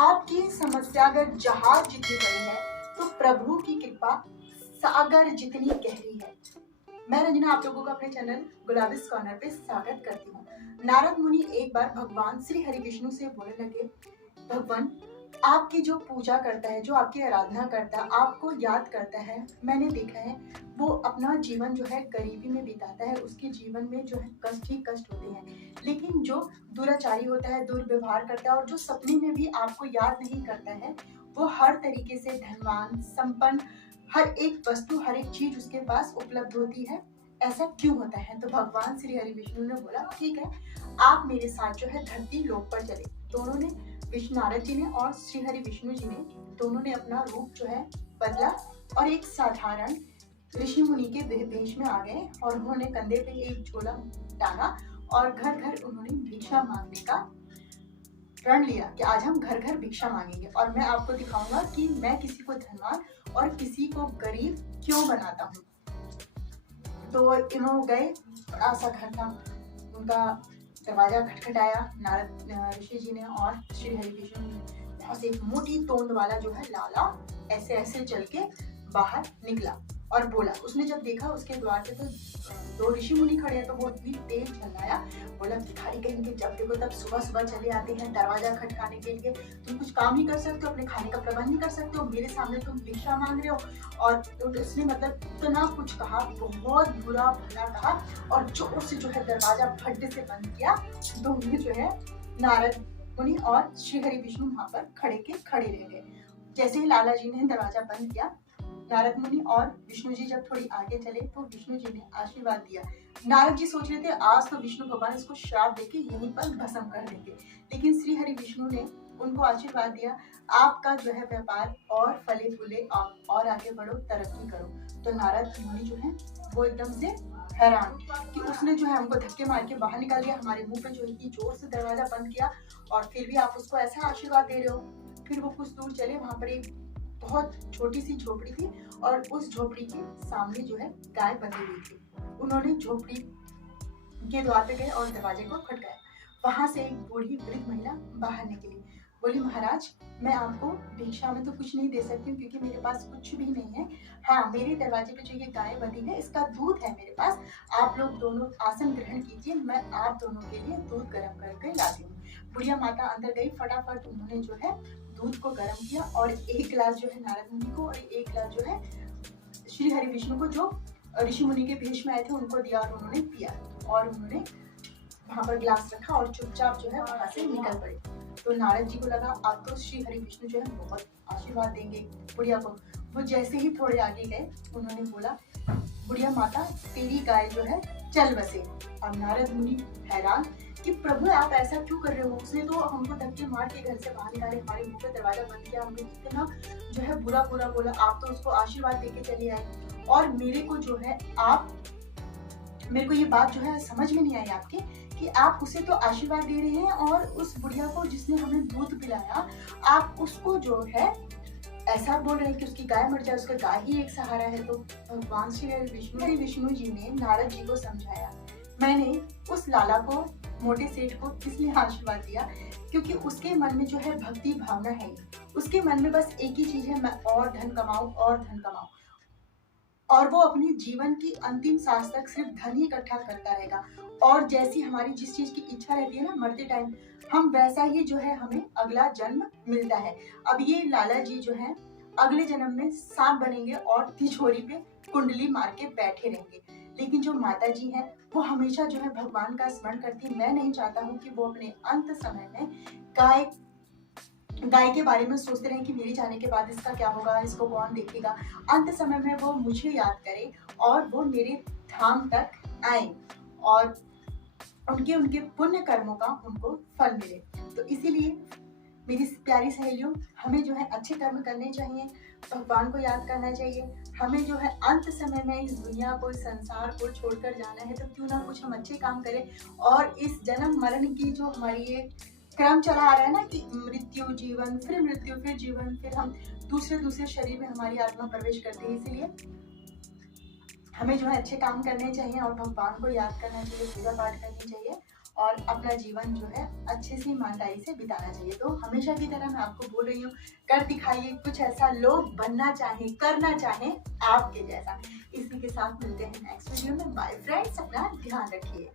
आपकी समस्या अगर जहाज जितनी बड़ी है तो प्रभु की कृपा सागर जितनी गहरी है। मैं रंजना आप लोगों को अपने चैनल गुलाबिस कॉर्नर पे स्वागत करती हूँ। नारद मुनि एक बार भगवान श्री हरि विष्णु से बोलने लगे, भगवान आपकी जो पूजा करता है, जो आपकी आराधना करता है, आपको याद करता है, मैंने देखा है वो अपना जीवन जो है गरीबी में बिताता है, उसके जीवन में जो है कष्ट ही कष्ट होते हैं। लेकिन जो दुराचारी होता है, दुर्व्यवहार करता है और जो सपने में भी आपको याद नहीं करता है, वो हर तरीके से धनवान, संपन्न, हर एक वस्तु, हर एक चीज उसके पास उपलब्ध होती है। ऐसा क्यों होता है? तो भगवान श्री हरि विष्णु ने बोला, ठीक है, आप मेरे साथ जो है धरती लोक पर चले। दोनों ने, विष्णु नारद जी ने और श्री हरि विष्णु जी ने, दोनों ने अपना रूप जो है बदला और एक साधारण ऋषि मुनि के वेश में आ गए और उन्होंने कंधे पे एक झोला टांगा और घर घर उन्होंने भिक्षा मांगने का प्रण लिया कि आज हम घर घर भिक्षा मांगेंगे और मैं आपको दिखाऊंगा कि मैं किसी को धनवान और किसी को गरीब क्यों बनाता हूँ। तो इन्होंने गए, बड़ा सा घर था, उनका दरवाजा खटखटाया नारद ऋषि जी ने और श्री हरि विष्णु ने। वहां से एक मोटी तोंद वाला जो है लाला ऐसे ऐसे चल के बाहर निकला और बोला, उसने जब देखा उसके द्वार पे तो दो ऋषि मुनि खड़े हैं, तो वो इतनी तेज चिल्लाया, बोला भिखारी कहीं के जब देखो तब सुबह सुबह चले आते हैं दरवाजा खटकाने के लिए, तुम कुछ काम नहीं कर सकते हो, अपने खाने का प्रबंध नहीं कर सकते हो, मेरे सामने तुम भिक्षा मांग रहे हो। और उसने मतलब इतना कुछ कहा, बहुत बुरा भला कहा और जोर से जो है दरवाजा फट से बंद किया। दोनों जो है नारद मुनि और श्री हरि विष्णु वहां पर खड़े रह गए। जैसे ही लाला जी ने दरवाजा बंद किया, नारद मुनि और विष्णु जी जब थोड़ी आगे चले तो विष्णु जी ने आशीर्वाद दिया। नारद जी सोच रहे थे आज तो विष्णु भगवान इसको श्राप देके यहीं पर भस्म कर देंगे, लेकिन श्री हरि विष्णु ने उनको आशीर्वाद दिया, आपका जो है व्यापार और फले फूले, आप और आगे बढ़ो, तरक्की करो। तो नारद मुनि जो है वो एकदम से हैरान कि उसने जो है हमको धक्के मार के बाहर निकाल दिया, हमारे मुंह पे जो इतनी जोर से दरवाजा बंद किया और फिर भी आप उसको ऐसा आशीर्वाद दे रहे हो। फिर वो कुछ दूर चले, वहां पर एक बहुत छोटी सी झोपड़ी थी और उस झोपड़ी के सामने जो है गाय बंधी हुई थी। उन्होंने झोपड़ी के द्वार पे गए और दरवाजे को खटकाया। वहां से एक बूढ़ी वृद्ध महिला बाहर निकली, बोली, महाराज मैं आपको भिक्षा में तो कुछ नहीं दे सकती हूँ क्योंकि मेरे पास कुछ भी नहीं है। हाँ, मेरे दरवाजे पे जो ये गाय बंधी है इसका दूध है मेरे पास, आप लोग दोनों आसन ग्रहण कीजिए, मैं आप दोनों के लिए दूध गर्म करके लाती हूँ। बुढ़िया माता अंदर गई, फटाफट उन्होंने जो है दूध को गर्म किया और एक गिलास जो है नारद मुनि को और एक गिलास जो है श्री हरि विष्णु को, जो ऋषि मुनि के भेष में आए थे, उनको दिया और उन्होंने पिया और उन्होंने वहां पर गिलास रखा और चुपचाप जो है वहां से निकल पड़े। तो नारद जी को लगा अब तो श्री हरि विष्णु जो है बहुत आशीर्वाद देंगे बुढ़िया को। वो जैसे ही थोड़े आगे गए, उन्होंने बोला, बुढ़िया माता तेरी गाय जो है चल बसे। अब नारद मुनि हैरान कि प्रभु आप ऐसा क्यों कर रहे हो, उसने तो हमको धक्के मार के घर से बाहर निकाले, हमारे मुंह पे दरवाजा बंद किया, हमें इतना जो है बुरा बुरा बोला, आप तो उसको आशीर्वाद देके चले आए और मेरे को जो है मेरे को ये बात जो है समझ में नहीं आई आपके कि आप उसे तो आशीर्वाद दे रहे हैं और उस बुढ़िया को जिसने हमें दूध पिलाया, आप उसको जो है ऐसा बोल रहे हैं कि उसकी गाय मर जाए, उसका गाय ही एक सहारा है। तो भगवान श्री विष्णु जी ने नारद जी को समझाया, मैंने उस लाला को, मोटे सेठ को इसलिए आशीर्वाद दिया क्योंकि उसके मन में जो है भक्ति भावना है, उसके मन में बस एक ही चीज है, मैं और धन कमाऊं और धन कमाऊं, और वो अपनी जीवन की अंतिम सांस तक सिर्फ धन ही इकट्ठा करता रहेगा। और जैसी हमारी जिस चीज की इच्छा रहती है ना मरते टाइम, हम वैसा ही जो है हमें अगला जन्म मिलता है। अब ये लाला जी जो है अगले जन्म में सांप बनेंगे और तिजोरी पे कुंडली मार के बैठे रहेंगे, लेकिन जो माता जी हैं वो हमेशा जो है भगवान का स्मरण करती है। मैं नहीं चाहता हूँ कि वो अपने अंत समय में गाय के बारे में सोचते रहे कि मेरे जाने के बाद इसका क्या होगा, इसको कौन देखेगा। अंत समय में वो मुझे याद करे और वो मेरे धाम तक आए और उनके पुण्य कर्मों का उनको फल मिले। तो इसीलिए मेरी प्यारी सहेलियों, हमें जो है अच्छे कर्म करने चाहिए, भगवान को याद करना चाहिए। हमें जो है अंत समय में इस दुनिया को, इस संसार को छोड़कर जाना है, तो क्यों ना कुछ हम अच्छे काम करें। और इस जन्म मरण की जो हमारी ये क्रम चला आ रहा है ना कि मृत्यु जीवन फिर जीवन, फिर हम दूसरे शरीर में हमारी आत्मा प्रवेश करती है, इसीलिए हमें जो है अच्छे काम करने चाहिए और भगवान को याद करना चाहिए, पूजा पाठ करनी चाहिए और अपना जीवन जो है अच्छे से ईमानदारी से बिताना चाहिए। तो हमेशा की तरह मैं आपको बोल रही हूँ, कर दिखाइए कुछ ऐसा, लोग बनना चाहें, करना चाहें आपके जैसा। इसी के साथ मिलते हैं नेक्स्ट वीडियो में। बाय फ्रेंड्स, अपना ध्यान रखिए।